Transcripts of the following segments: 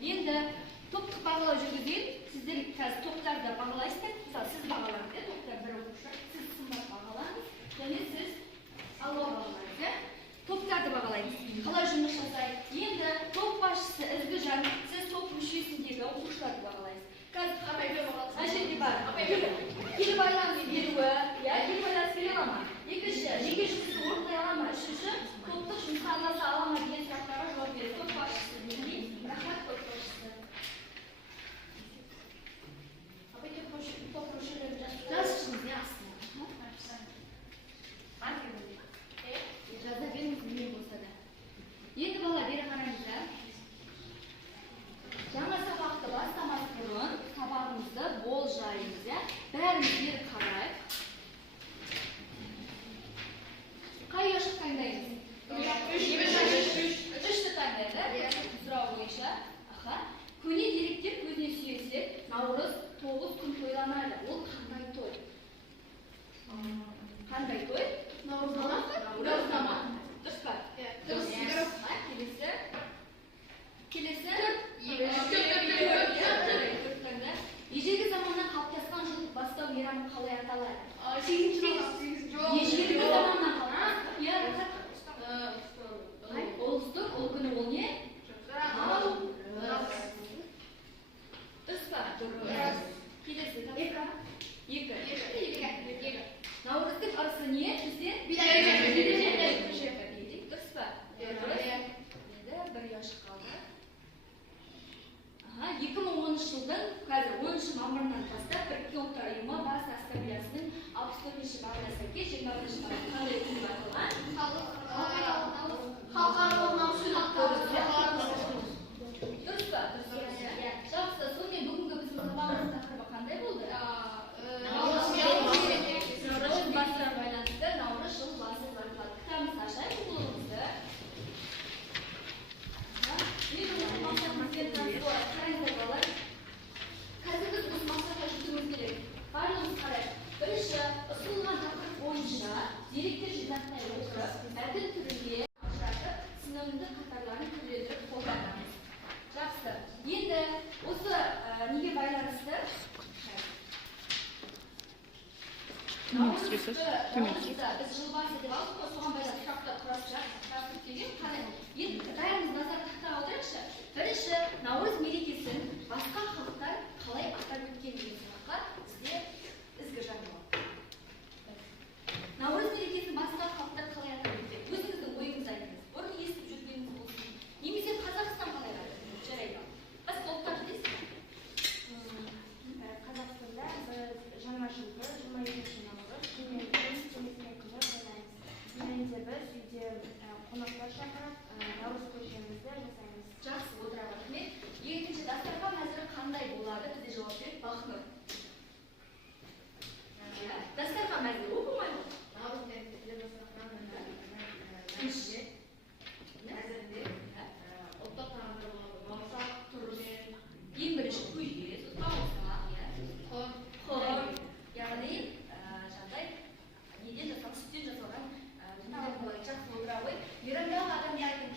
Енді топтық бағалау жүргізейін. Сіздер қазір топтарды бағалайсыздар. Мысалы, сіз бағалаңыз, топтар бір оқушы, сіз сымбат бағалаңыз, және сіз алуа бағалаңыз. Топтарды бағалаймыз. Қалай жұмыс жасайды? Енді топ басшысы Ізгіжан, сіз топ мүшесіндегі оқушыларды бағалайсыз. Қазір жерде бар. Келі байланыс беруі, келі байланыс бере ала ма? Екінші, жеке жұмысты орындай ала ма? Үшінші, топтық жұмысқа араласа ала ма деген сұрақтарға жауап береді. Топ басшысы. Рахмат, топ басшысы. Топ мүшелерін жазыңыз, не астына? Жаза беріңіз, не болса да. Енді бала бері қараңыздар. Жаңа сабақты бастамас бұрын сабағымызды болжаймыз, бәріміз бері қарайық. Қай ұяшық таңдаймыз? Үшті таңдайды. Сұрау бойынша. Көне деректер көзіне сүйенсек, наурыз 9 күн тойланады. Ол қандай той? Қандай той? Наурузнама. Дұрыс па? Дұрыс. Келесі. Ежелгі заманнан қалыптасқан жыл бастау мейрамы қалай аталады? Ежелгі заманнан Ұлыстың ол күні ол не? Дұрыс па? Дұрыс. Келесі. Екі. Наурыздың ырысы не? Бізде? Дұрыс па? Дұрыс. Бір ұяшық қалды. 2010 жылдың қазір 10 мамырынан бастап біріккен ұлттар ұйымы бас ассамблеясының 64-ші бабына сәйкес 21-ші бабы қандай күн аталған? Халықаралық наурыз күні. Дұрыс па? Жақсы, сонымен бүгінгі біздің сабағымыз тақырыбы қандай болды? Наурыз басына байланысты наурыз жыл басы байқалады. Кітабымызды ашайық оқулығымызды. Қазір біз осы мақсатқа жетуіміз керек. Барлығымыз қарайық. Бірінші, ұсынылған тақырып бойынша деректер жинақтай отырып, мәтін түрінде ажыратып, синонимді қатарларын түрлендіріп қолданамыз. Жақсы. Енді осы неге байланысты? Наурызда біз жыл басы деп алдық, соған байланысты сұрақтар құрастырып деген қандай? Енді бәріміз назар тақтай отырайықшы. Бірінші, наурыз мерекесін басқа халықтар қалай атап өткен деген сұраққа сізде Ізгіжан болады. Наурыз мерекесін басқа халықтар қалай атап өткен? Өзіңіздің ойыңызды айтыңыз. Бұрын естіп жүргеніңіз болсын. Немесе Қазақстан қалай атап өткен? Жарайды. Біз топтарды дейсіз бе? Қазақстанда біз жаңа жылды 22 наурыз күніне байлаймыз. Үйінде біз үйде қонақтар шақырып, наурыз көжемізді жасаймыз. Жақсы, отыра рахмет. Екінші, дастархан мәзірі қандай болады? Бізде жауап беріп Бақнұр. Дастархан мәзірі оқымай ма? Наурыз мерекесінде дастархан мәзірінде ұлттық тағамдар болады. Бауырсақ, тұрыс. Ең бірінші көже, бауырсақ, қор, яғни жағдай неден жасалған, сүттен жасалған жақсы отыра ғой. Мейрамдағы адамдардың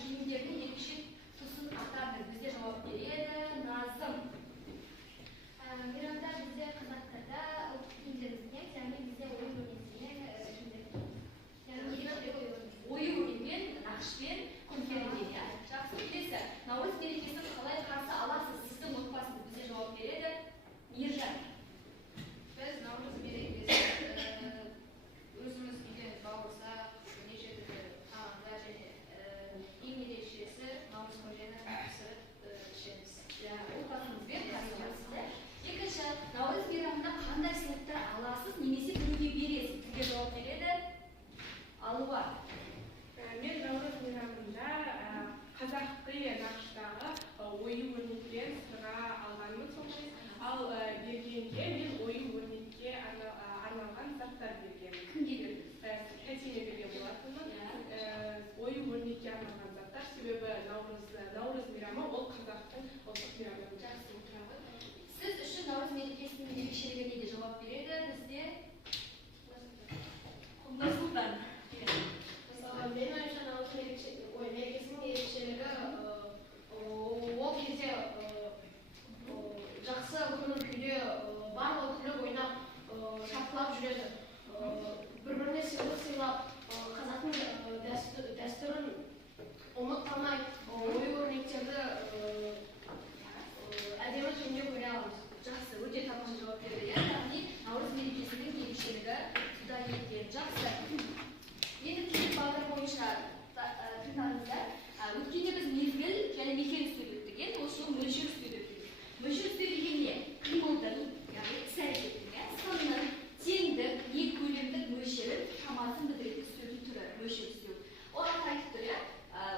өткенде біз мезгіл және мекен сөйлеп деген осы мөлшер сөйлеп деген. Мөлшер сөйлегенде қимылдың, яғни іс-әрекеттің, санның, теңдік, не көлемдік мөлшерін, шамасын білдіретін сөйлеу түрі мөлшер сөйлеу. Ол айтып тұр,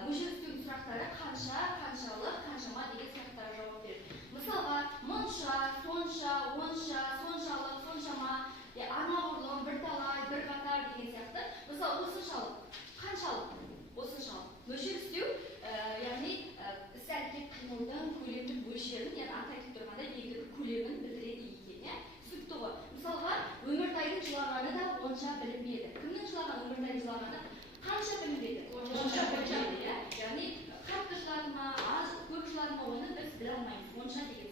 мөлшер сөйлеу сұрақтары қанша, қаншалық, қаншама деген сұрақтарға жауап береді. Мысалға, мұнша, сонша, онша, соншалық, соншама, анағұрлым, бірталай, бірқатар деген сияқты. Мысалы, осыншалық, қаншалық, осыншалық. Мөлшер сөйлеу, яғни іс-әрекет қимылдың көлемдік мөлшерін, яғни аты айтып тұрғанда белгілі бір көлемін білдіреді екен. Түсінікті ғой. Мысалға, Өміртайдың жылағаны да онша білінбеді. Кімнің жылағаны, Өміртайдың жылағаны қанша білінбеді? Онша білінбеді. Яғни қатты жылады ма, аз, көп жылады ма, оны біз біле алмаймыз. Онша деген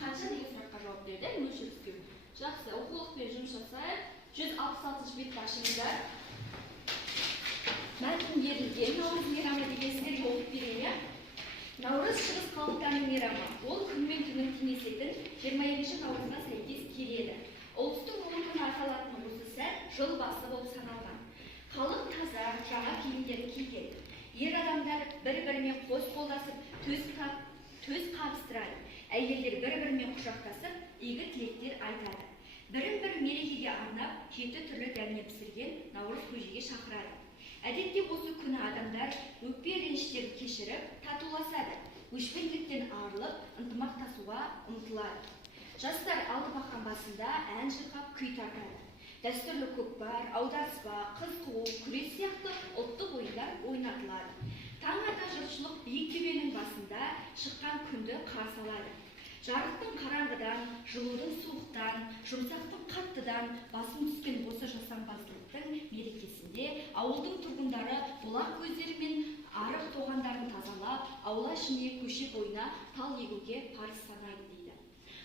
қанша деген сұраққа жауап берді, мөлшер сөйлеу. Жақсы, оқулықпен жұмыс жасайық. 166 бетті ашыңыздар. Мәтін берілген, наурыз мейрамы деген сіздерге оқып берейін. Наурыз шығыс халықтарының мейрамы. Ол күн мен түннің теңесетін 22 наурызға сәйкес келеді. Ұлыстың ұлы күні аталатын осы сәт жыл басы болып саналған. Халық таза, жаңа киімдер киген. Ер адамдар бір-бірімен қос қолдасып, төс қабыстырады. Әйелдер бір-бірімен құшақтасып, игі тілектер айтады. Бірін-бірі мерекеге арнап, 7 түрлі дәмнен пісірген наурыз көжеге шақырады. Әдетте осы күні адамдар өкпе реніштерін кешіріп, татуласады. Өшпенділіктен арылып, ынтымақтасуға ұмтылады. Жастар алтыбақан басында ән шырқап күй тартады. Дәстүрлі көкпар, аударыспа, қыз қуу, күрес сияқты ұлттық ойындар ойнатылады. Таң ата жұртшылық биік төбенің басында шыққан күнді қарсы алады. Жарықтың қараңғыдан, жылудың суықтан, жұмсақтың қаттыдан басым түскен осы жасампаздылықтың мерекесінде ауылдың тұрғындары бұлақ көздері мен арық тоғандарын тазалап, аула ішіне көше бойына тал егуге парыз санайды дейді.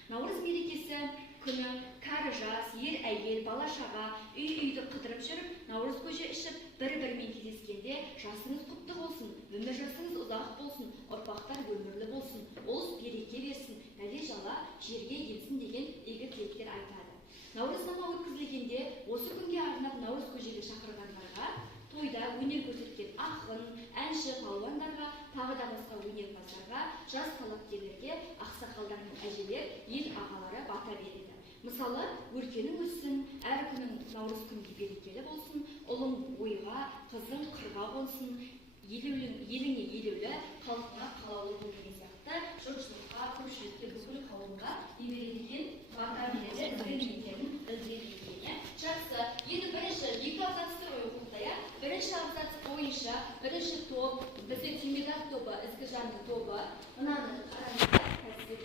Наурыз мерекесі күні кәрі жас, ер әйел, бала шаға үй-үйді қыдырып жүріп, наурыз көже ішіп, бір-бірімен кездескенде жасыңыз құтты болсын, өмір жасыңыз ұзақ болсын, ұрпақтар өмірлі болсын, олыс береке берсін, нәле-жала жерге келсін деген игі тілектер айтады. Наурызнама өткізілгенде осы күнге арнап наурыз көжеге шақырғандарға, тойда өнер көрсеткен ақын, әнші, палуандарға, тағы да басқа өнерпаздарға, жас талапкерлерге, ақсақалдар мен әжелер, ел ағалары бата береді. Мысалы, өркенің өссін, әр күнің наурыз күнге берекелі болсын, ұлың ойға, қызың қырға қонсын, еліңе елеулі, халқыңа қалаулы бол деген сияқты жұртшылыққа, көпшілікке, бүкіл қауымға берілген бата береді, ізгіліктерін білдіреді. Жақсы, енді бірінші екі абзацты оқылды. Бірінші абзац бойынша бірінші топ, біздің түймедақ тобы, ізгі жанды тобы, мынаны қараңыздар, қазір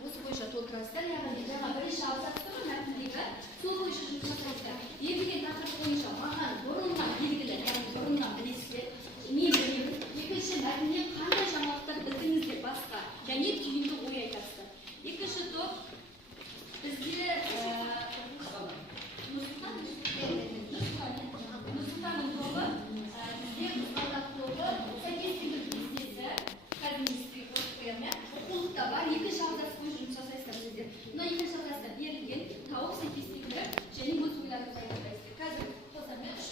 осы бойынша толтырасыздар, яғни жаңа бірінші абзацты мәтіндегі сол бойынша жұмыс жасаңыздар. Берілген тақырып бойынша маған бұрыннан белгілі, яғни бұрыннан білесіздер, мен білемін. Екінші мәтінде қандай жаңалықтар білдіңіздер басқа, және түйінді ой айтасыздар. Екінші топ бізде Нұрсұлтанның тобы, бізде Қызғалдақ тобы, сәйкестендіру кестесі, кәдімгідей оқулықта бар, екінші абзац бойынша жұмыс жасайсыздар сіздер. Мына екінші абзацта берілген тауып сәйкестендіру және өз ойларыңызды айтасыздар. Қазір қосамын, үш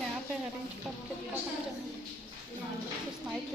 यहाँ पे अरेंज करके स्नाइप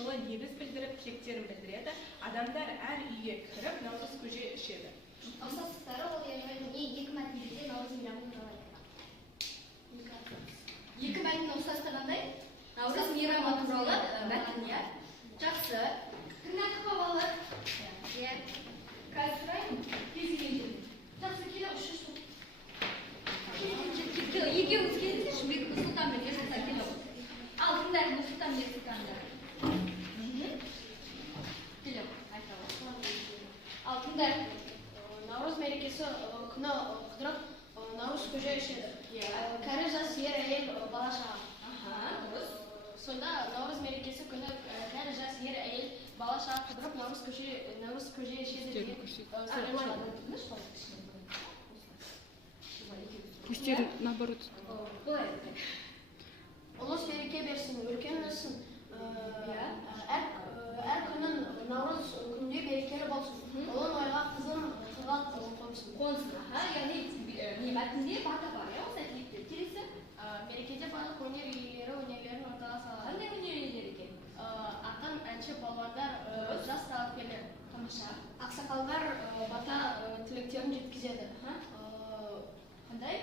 жылы лебіз білдіріп, тілектерін білдіреді. Адамдар әр үйге кіріп, наурыз көже ішеді. Ұқсастықтары ол енді екі мәтінде наурыз мейрамын туралы айтады. Екі мәтіннің ұқсастығы қандай? Наурыз мейрамы туралы мәтін, иә. Жақсы. Тыңдадық па балалар? Иә. Қазір сұрайын, кез келген. Жақсы, келе үшінші топ. Екеуіңіз келіңіздерші, Нұрсұлтан мен Ерсұлтан келе. Ал тыңдайық Нұрсұлтан мен Ерсұлтанды. Келе, айталы. Ал тыңдайық. Наурыз мерекесі күні қыдырып, наурыз көже ішеді. Кәрі жас ер әйел бала шаға. Сонда наурыз мерекесі күні кәрі жас ер әйел бала шаға қыдырып, наурыз көже ішеді деген Пустер, наоборот. ұлыс береке берсін, үлкен өссін. Әр күнін наурыз күнде берекелі болсын. Ұлын ойға, қызын қырға қонсын. Яғни мәтінде бата бар, иә, осы әділетте. Келесі? Мерекеде барлық өнер иелері өнерлерін ортаға салады. Қандай өнер иелері екен? Ақын, әнші, балуандар, жас талапкерлер. Тамаша. Ақсақалдар бата тілектерін жеткізеді. Қандай?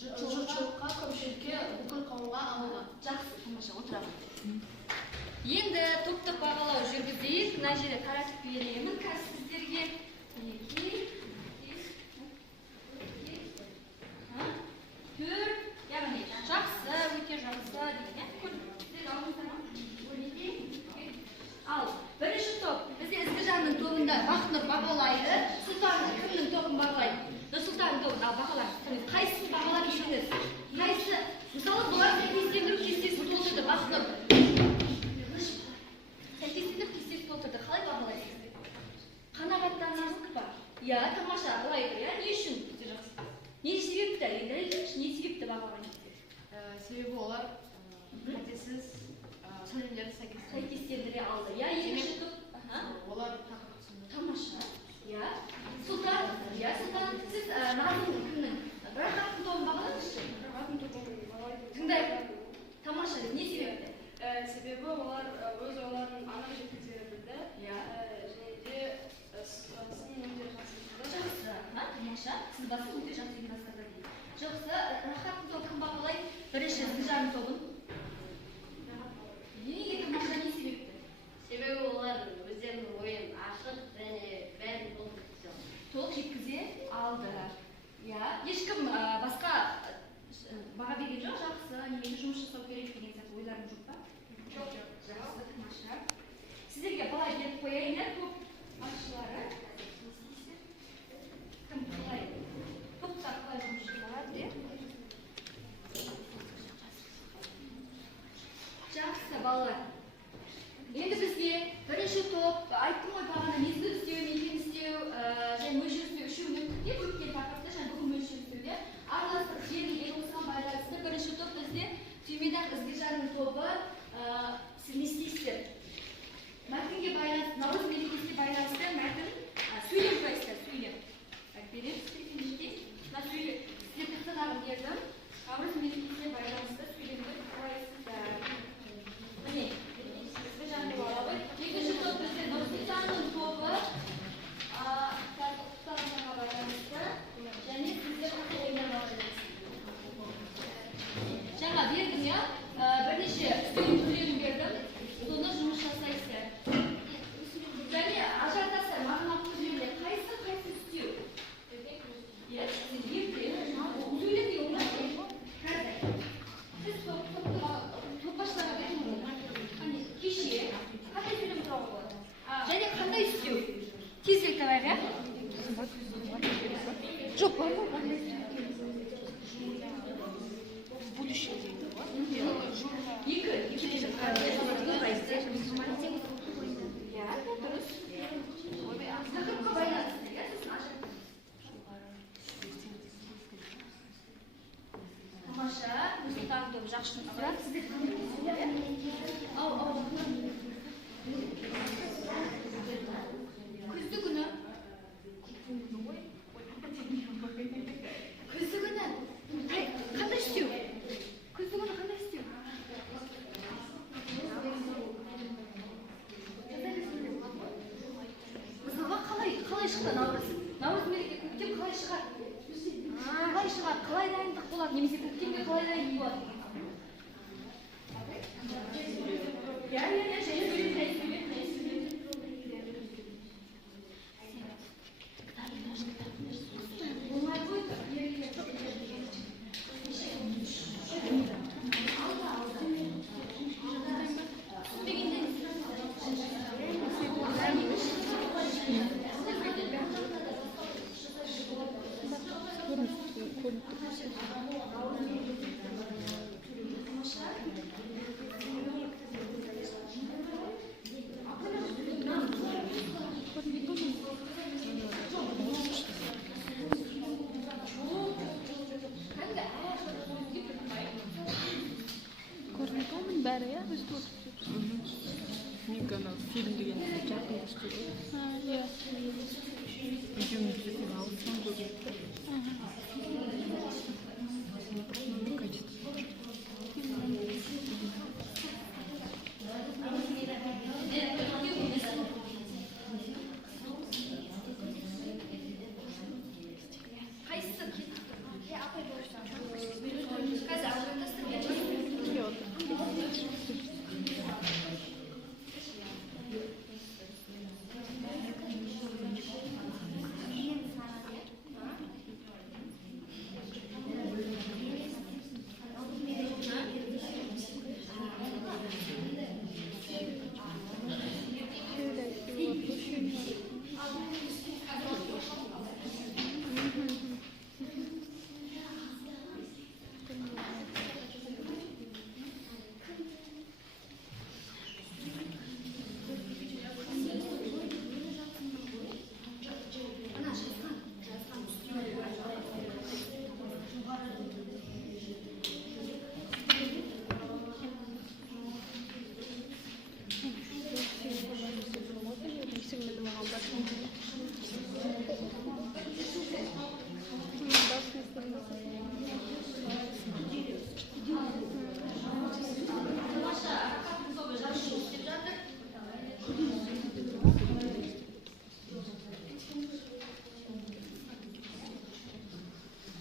Жұртшылыққа, көпшілікке, бүкіл қауымға алынған. Жақсы, тамаша, отырамын. Енді топтық бағалау жүргізейік. Мына жерде таратып беремін сіздерге. Төрт, яғни жақсы, өте жақсы деген. Ал бірінші топ, бізде Ізгіжанның тобында Бақнұр бағалайды. Сұлтан кімнің тобын бағалайды? Нұрсұлтан тобын бағалайды. Қайсысын бағалап жүріңіз? Қайсы? Мысалы, бұлар сәйкестендіру кестесін толтырды. Бақнұр. Сәйкестендіру кестесін толтырды. Қалай бағалайсыз? Қанағаттанасыз ба? Иә, тамаша, қалай? Не үшін? Не себепті? Не себепті бағалайсыз? Себебі олар қатесіз сәлемдерді сәйкестендіре алды. Иә, екінші топ. Олар Тамаша. Иә. Сұлтан. Иә, Сұлтан. Сіз Назым кімнің? Рахаттың тобын бағаладыңызшы? Тыңдайық. Тамаша. Не себепті? себебі олар өз ойларын анық жеткізері білді. Иә. Және де сын өте жақсы. Жақсы. Тамаша. Сіз басын өте жақсы ұйымдастырды дейді. Жақсы. Рахаттың тобын кім бағалайды? Бірінші Ізгіжанның тобын. Неге тамаша, не себепті? Себебі олар өздерінің ойын ашық және бәрін толық жеткізе алды. Иә. Ешкім басқа баға берген жоқ, жақсы, неге жұмыс жасау керек деген сияқты ойларың жоқ па? Жоқ. Жақсы, тамаша. Сіздерге былай беріп қояйын, топ басшылары. Кім қалай? Топтар қалай жұмыс жасалады? Жақсы, балалар. Енді бізге бірінші топ, айттым ғой бағана мезгіл істеу, мекен істеу, және мөлшер істеу үшеуін өттік деп өткен тақырыпта және бүгін мөлшер істеуде араластырып жерге осыған байланысты бірінші топ бізде Түймедақ Ізгіжанның тобы сіз не істейсіздер? Мәтінге байланысты, наурыз мерекесіне байланысты мәтін сөйлем құрайсыздар, сөйлем. Бересіздер, мына сөйлем. Сіздерге сценарий бердім. Наурыз мерекесіне байланысты сөйлемді құрайсыздар. Міне. Екінші топ бізде Нұрсұлтанның тобы ұстанымға байланысты және сіздер ойнарға байланысты. Жаңа бердім, иә? Бірнеше бәрі, иә, өстіп отырып Мен ана фильм деген жақын көрсетеді. Иә. Видеоны түсірген алыстан көрген. Качество. Қайсысы кетті? Апай борыштан. Қазір аудиода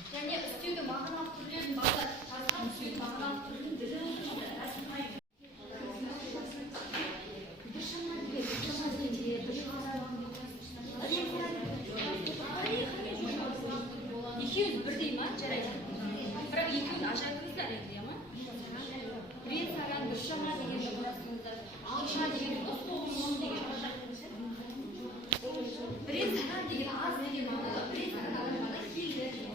және үстеуді мағыналық түрлерін бағалар. Жазған үстеуді мағыналық түрлерін екеуі бірдей ма? Жарайды. Бірақ екеуін ажыратыңыздар енді, ма? Бірен саран біршама дегенді қарастырыңыздар. Алша деген соғылмын деген ажыратыңыз. Бірен саран деген аз деген мағынада, бірен саран мағынада келді.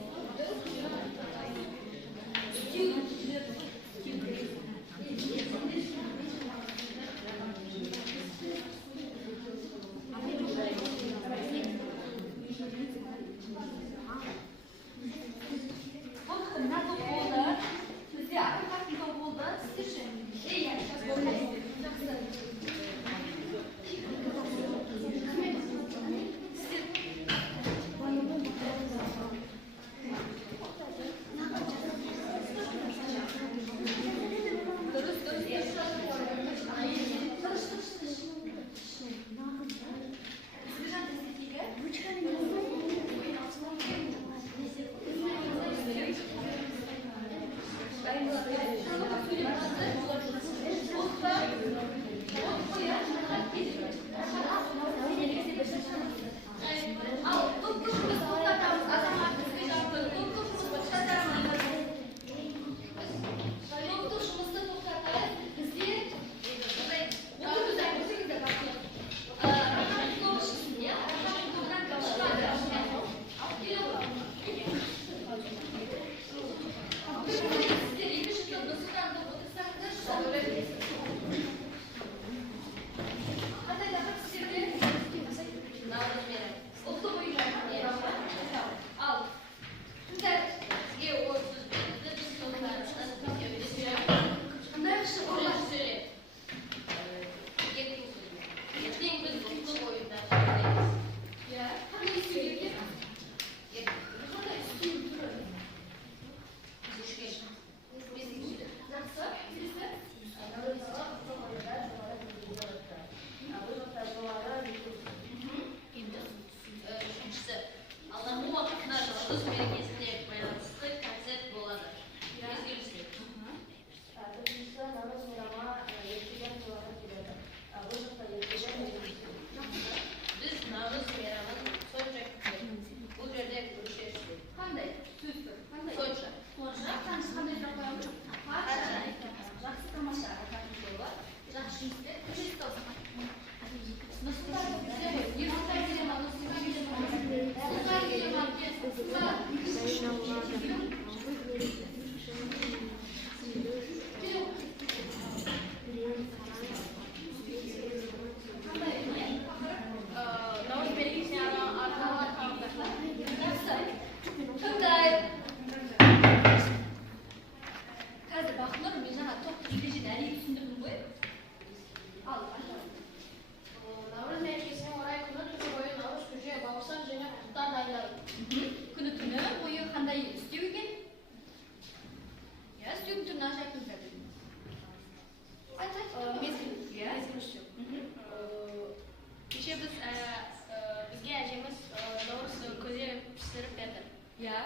иә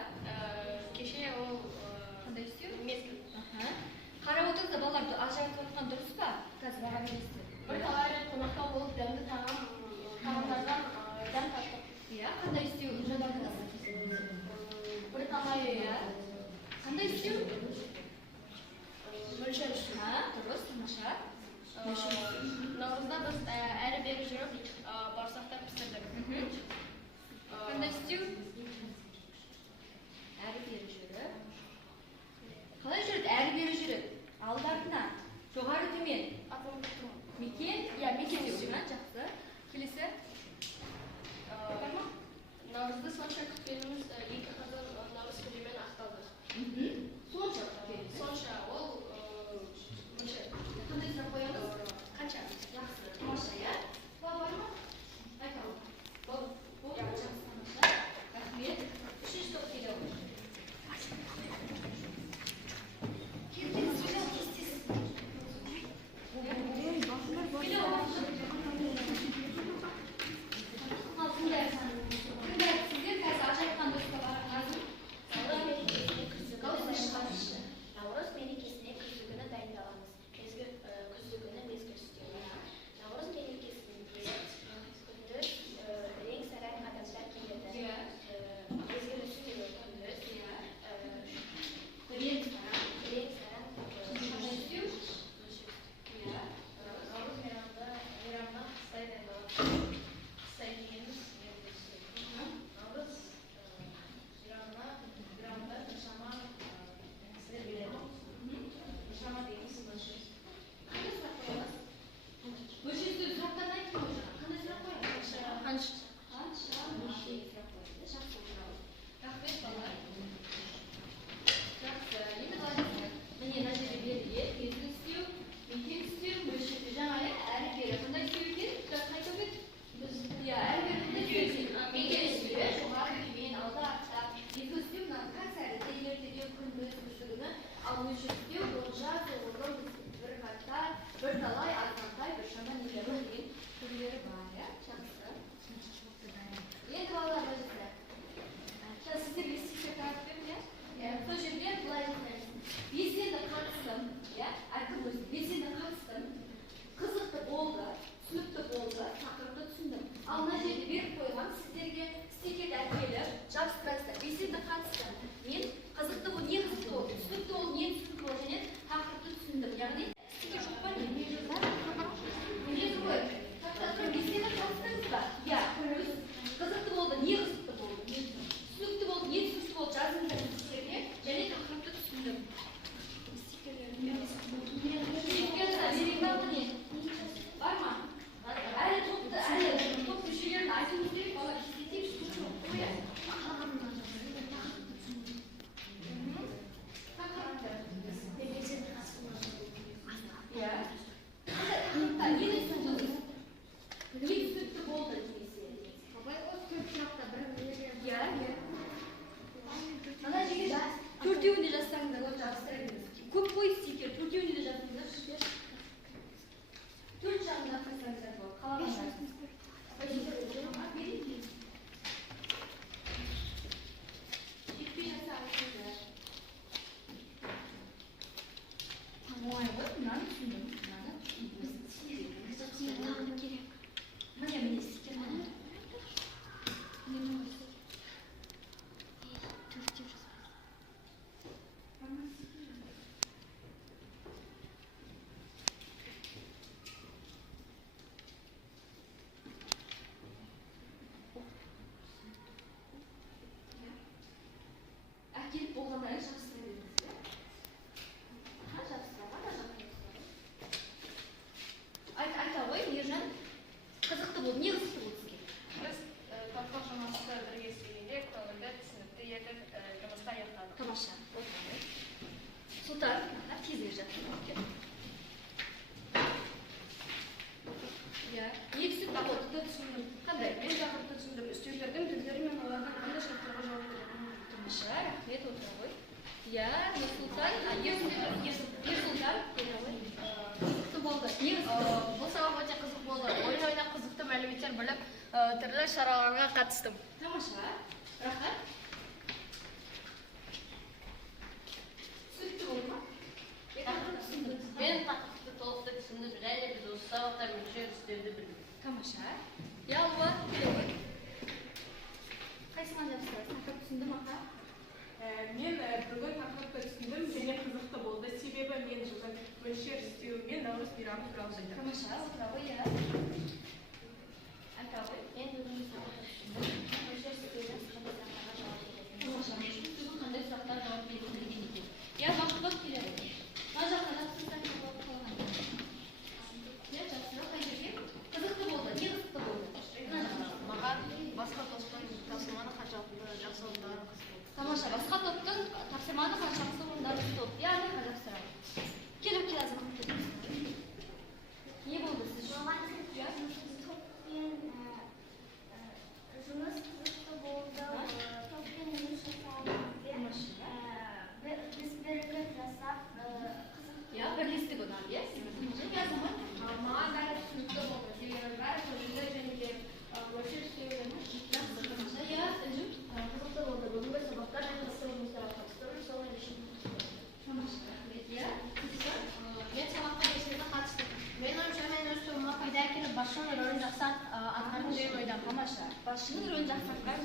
кеше ол қандай істеу мезгіл. қарап отырсыз да балаларды ажыратып отқан дұрыс па қазір баға бересіздер Бір талай рет қонақта болып дәмді тағамдардан дәм таттық. иә қандай істеу жададыңыз Бір талай қандай істеу мөлшер үшін. дұрыс тамаша Наурызда біз әрі бері жүріп бауырсақтар пісірдік. қандай істеу әрі бері жүріп қалай жүреді әрі бері жүреді алды артына жоғары төмен мекен Иә, мекен істеу. істеу. жақсы келесі Наурызды сонша күткеніміз екі қызым наурыз көжемен ақталды. сонша Сонша ол мөлшер. қандай сұрақ қоямыз Қанша? жақсы тамаша иә бар ма айта ал болды Иә, жақсы тамаша рахмет үшінші топ келе ғой Наурыз мерекесіне күзгі күні дайындаламыз. Күзгі күні мезгіл үстемі. Наурыз мерекесінде күндіз рең-саран адамдар келеді. Мезгіл үстемі күндіз рең-саран Наурыз мейрамына қыстай дайындаламыз. Қыстай дегеніміз мезгіл үстемі. Наурыз мейрамында біршама кісілер келеді. Біршама дегеніміз мөлшер. қандай сұрақ қоямыз мөлшерсіз сұрақтарды айтып қойыңыз қандай сұрақ қоямыз Қанша? қанша мөлшер сұрақ қойыңыз жақсы рахмет балалар жақсы енді былай жасайық міне мына жерде берілген мезгіл істеу мекен істеу мөлшер жаңа иә әрі бері қандай істеу екен қайта өтеді біз иә әрі бері қандай істеу екен мекен істеу иә жоғары төмен алды артта мезгіл істеу мына концерті ертеде күндіз күні ал мөлшер істеу олжа соғұрлым бір қатар бір талай азғантай біршама нелері деген түрлері бар иә жақсы енді балалар былай жасайық сейчас сіздерге стихтер таратып бердім иә сол жерде былай жасаймыз белсенді қатыстым иә әркім өзі белсенді қатыстым қызықты болды түсінікті болды тақырыпты түсіндім ал мына жерде беріп қойған сіздерге стикет әкеліп жабыстырасыздар белсенді қатыстым мен қызықты болды не қызықты болды түсінікті болды не түсінікті болды және тақырыпты түсіндім яғни стикет жоқ па не ғой белсенді қатыстыңыз ба иә қызықты болды не қызықты болды түсінікті болды не түсінікті болды жазыңыздар стикеттерге және тақырыпты түсіндім бар ма әлі топ мүшелерін айтуымыз керек балалар төртеуінде жазсаңыздар вот жабыстыра беріңіз көп қой стикер төртеуінде де жазыңыздар төрт жағына қойсаңыздар болады қалағандар жетпей жатса айтыңыздар оңай ғой мынаны түсіндім мынаны міне стикер әкеліп болғаннан кейін жабыстыра беріңіз иә жабыстыра ма айта ғой ержан қызықты болды не қызықты болды сізге Біз топтық жұмысты бірге істегенде көңілді түсінікті етіп жұмысты аяқтадық. тамаша сұлтан тезірек жатыр иә не түсінікті болды түсіндім. қандай Мен тақырыпты түсіндім. Үстеулердің түрлері мен оларға қандай шарттарға жауап беретінін тамаша рахмет отыра ғой иә нұрсұлтан ерсұлтан қызықты болды Бұл сабақ өте қызық болды. Ойын-ойнақ қызықты мәліметтер біліп, түрлі шараларға қатыстым. тамаша рахат Және біз осы сабақтар мүше істеуді білдік. Тамаша. Ялва, келеуі. Қайсыған жапсыз? Тақырып түсіндім, аға? Мен бүгін тақырыпты түсіндім және қызықты болды. Себебі мен жылдың мөлшер істеуімен наурыз мейрамы туралы білдім. Тамаша, отырауы, иә. Айтауы. Мен бүгін сабақта түсіндім. Мөлшер істеудің қандай сұрақтарға жауап беретінін. Тамаша, сіздің қандай сұрақтар жауап беретінін білдіңіздер. Я вақыт келеді. Мына жаққа жапсыздар болып қалған. Я жапсыздар қай жерге? Қызықты болды. Не қызықты болды? Мына жаққа. Маған басқа топтың тапсырманы қаншалықты жақсы орындағаны қызық болды. Тамаша, басқа топтың тапсырманы қаншалықты орындады топ. Яғни қажап сұрайды. Келіп азамат келіп. Не болды сіз үшін? Маған топпен жұмыс қызықты болды. Топпен жұмыс жасағанымызбен біз бірігіп жасап Я бірлестік одан, иә? Азамат. маған бәрі түсінікті болды. Себебі бәрі көңілді және де мөлшер істеудің Тамаша, я Үнжім. қызықты болды. Бүгінгі сабақта мен қызықты жұмыстарға қатыстым. Сол үшін Тамаша, рахмет, иә? Мен сабаққа белсенді қатыстым. Менің ойымша мен өз тобыма пайда әкеліп басшының рөлін жақсы атқардым деген ойдамын. Тамаша. Басшының рөлін жақсартқан